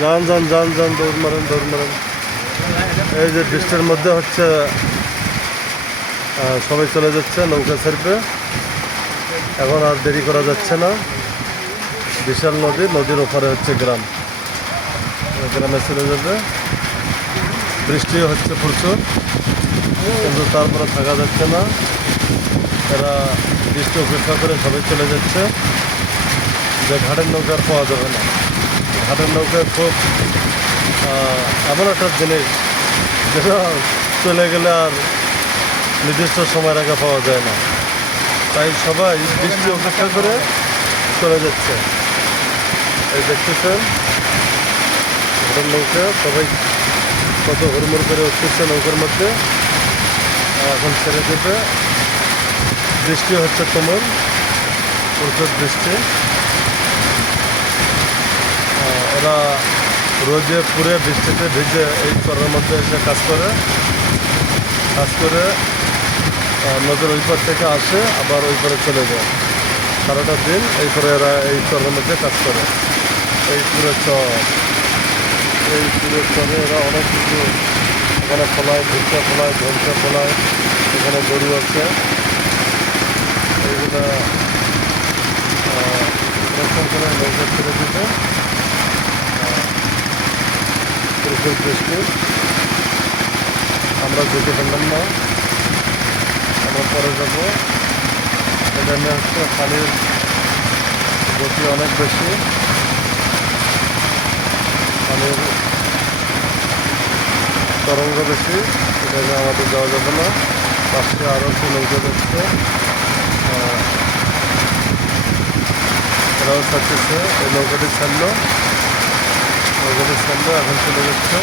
যান যান যান যান দৌড় মারেন দৌড় মারেন। এই যে বৃষ্টির মধ্যে হচ্ছে সবাই চলে যাচ্ছে, নৌকা ছেড়বে। এখন আর দেরি করা যাচ্ছে না। বিশাল নদী, নদীর ওপারে হচ্ছে গ্রাম। গ্রামে চলে যাবে। বৃষ্টি হচ্ছে প্রচুর, কিন্তু তারপরে থাকা যাচ্ছে না। এরা বৃষ্টি উপেক্ষা করে সবাই চলে যাচ্ছে। যে ঘাটের নৌকা আর পাওয়া যাবে না। ঘাটের নৌকা খুব এমন একটা জিনিস যেটা চলে গেলে আর নির্দিষ্ট সময়ের আগে পাওয়া যায় না। তাই সবাই বৃষ্টি অপেক্ষা করে চলে যাচ্ছে। এই দেখতেছেন, ঘাটের নৌকা, সবাই কত হুড়মুড় করে উঠতেছে নৌকার মধ্যে। এখন ছেড়ে দেবে। বৃষ্টি হচ্ছে তোমার প্রচুর বৃষ্টি। ওরা রোদে পুরে বৃষ্টিতে ভিজে এই চরের মধ্যে এসে কাজ করে। কাজ করে নদীর ওই পার থেকে আসে, আবার ওই পারে চলে যায়। সারাটা দিন এই করে এরা এই চরের মধ্যে কাজ করে। এই পুরো চর, এই পুরো চরে এরা অনেক কিছু এখানে ফলায় ভুট্টা ফলায় ধনসা ফলায়, এখানে গরু আছে। এইগুলো করে নৌকা ছেড়ে দিতে প্রচুর বৃষ্টি আমরা যেতে পারলাম না। আমরা পরে যাব। এখানে হচ্ছে পানির গতি অনেক বেশি। পানির তরঙ্গ বেশি। সেখানে আমাদের যাওয়া যাবে না। পাশে আরও একটু নৌকা আহ, এরাও ছাড়তেছে এই নৌকাটি ছাড়লো। নৌকাটি ছাড়লো এখন চলে যাচ্ছে।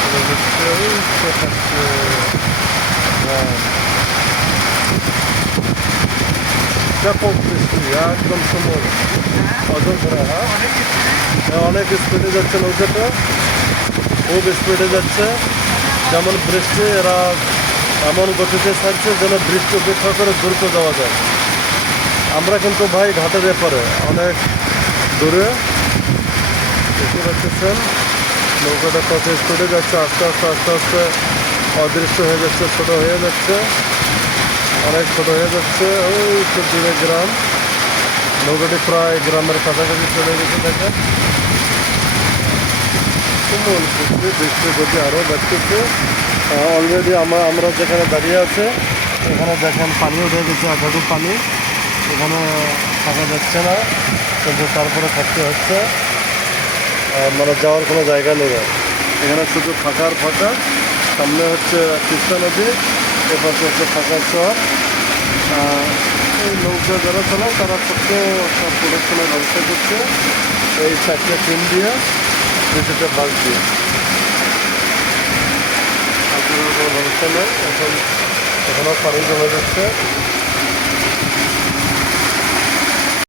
চলে যাচ্ছে ওই থাকছে বৃষ্টি একদম হ্যাঁ? হ্যাঁ, অনেক স্পিডে যাচ্ছে নৌকাটা। খুব স্পিডে যাচ্ছে। যেমন বৃষ্টি এরা এমন গতিতে ছাড়ছে যেন বৃষ্টি উপেক্ষা করে দ্রুত যাওয়া যায়। আমরা কিন্তু ভাই ঘাটের ব্যাপারে অনেক দূরে। দেখতে পাচ্ছেন, নৌকাটা কত স্পিডে যাচ্ছে, আস্তে আস্তে আস্তে আস্তে অদৃশ্য হয়ে যাচ্ছে, ছোট হয়ে যাচ্ছে, অনেক ছোট হয়ে যাচ্ছে। ওই তো দূরে গ্রাম। নৌকাটি প্রায় গ্রামের কাছাকাছি চলে গেছে, দেখেন। তুমুল বৃষ্টি বৃষ্টির গতি আরও বাড়তেছে। অলরেডি আমরা আমরা যেখানে দাঁড়িয়ে আছে, এখানে দেখেন পানি উঠে গেছে এতটুকু পানি। এখানে থাকা যাচ্ছে না। কিন্তু তারপরে থাকতে হচ্ছে মানে যাওয়ার কোনো জায়গা নেই এখানে শুধু ফাঁকার ফাঁকা, সামনে হচ্ছে তিস্তা নদী, এপাশে হচ্ছে ফাঁকা চর এই নৌকা যারা চালায়, তারা ছোট্ট একটা প্রোডাকশনের ব্যবস্থা করছে। এই চারটে টিম দিয়ে দুটোটা বাস দিয়ে। কোনো ব্যবস্থা নেই, এখন এখনও পানি জমে যাচ্ছে।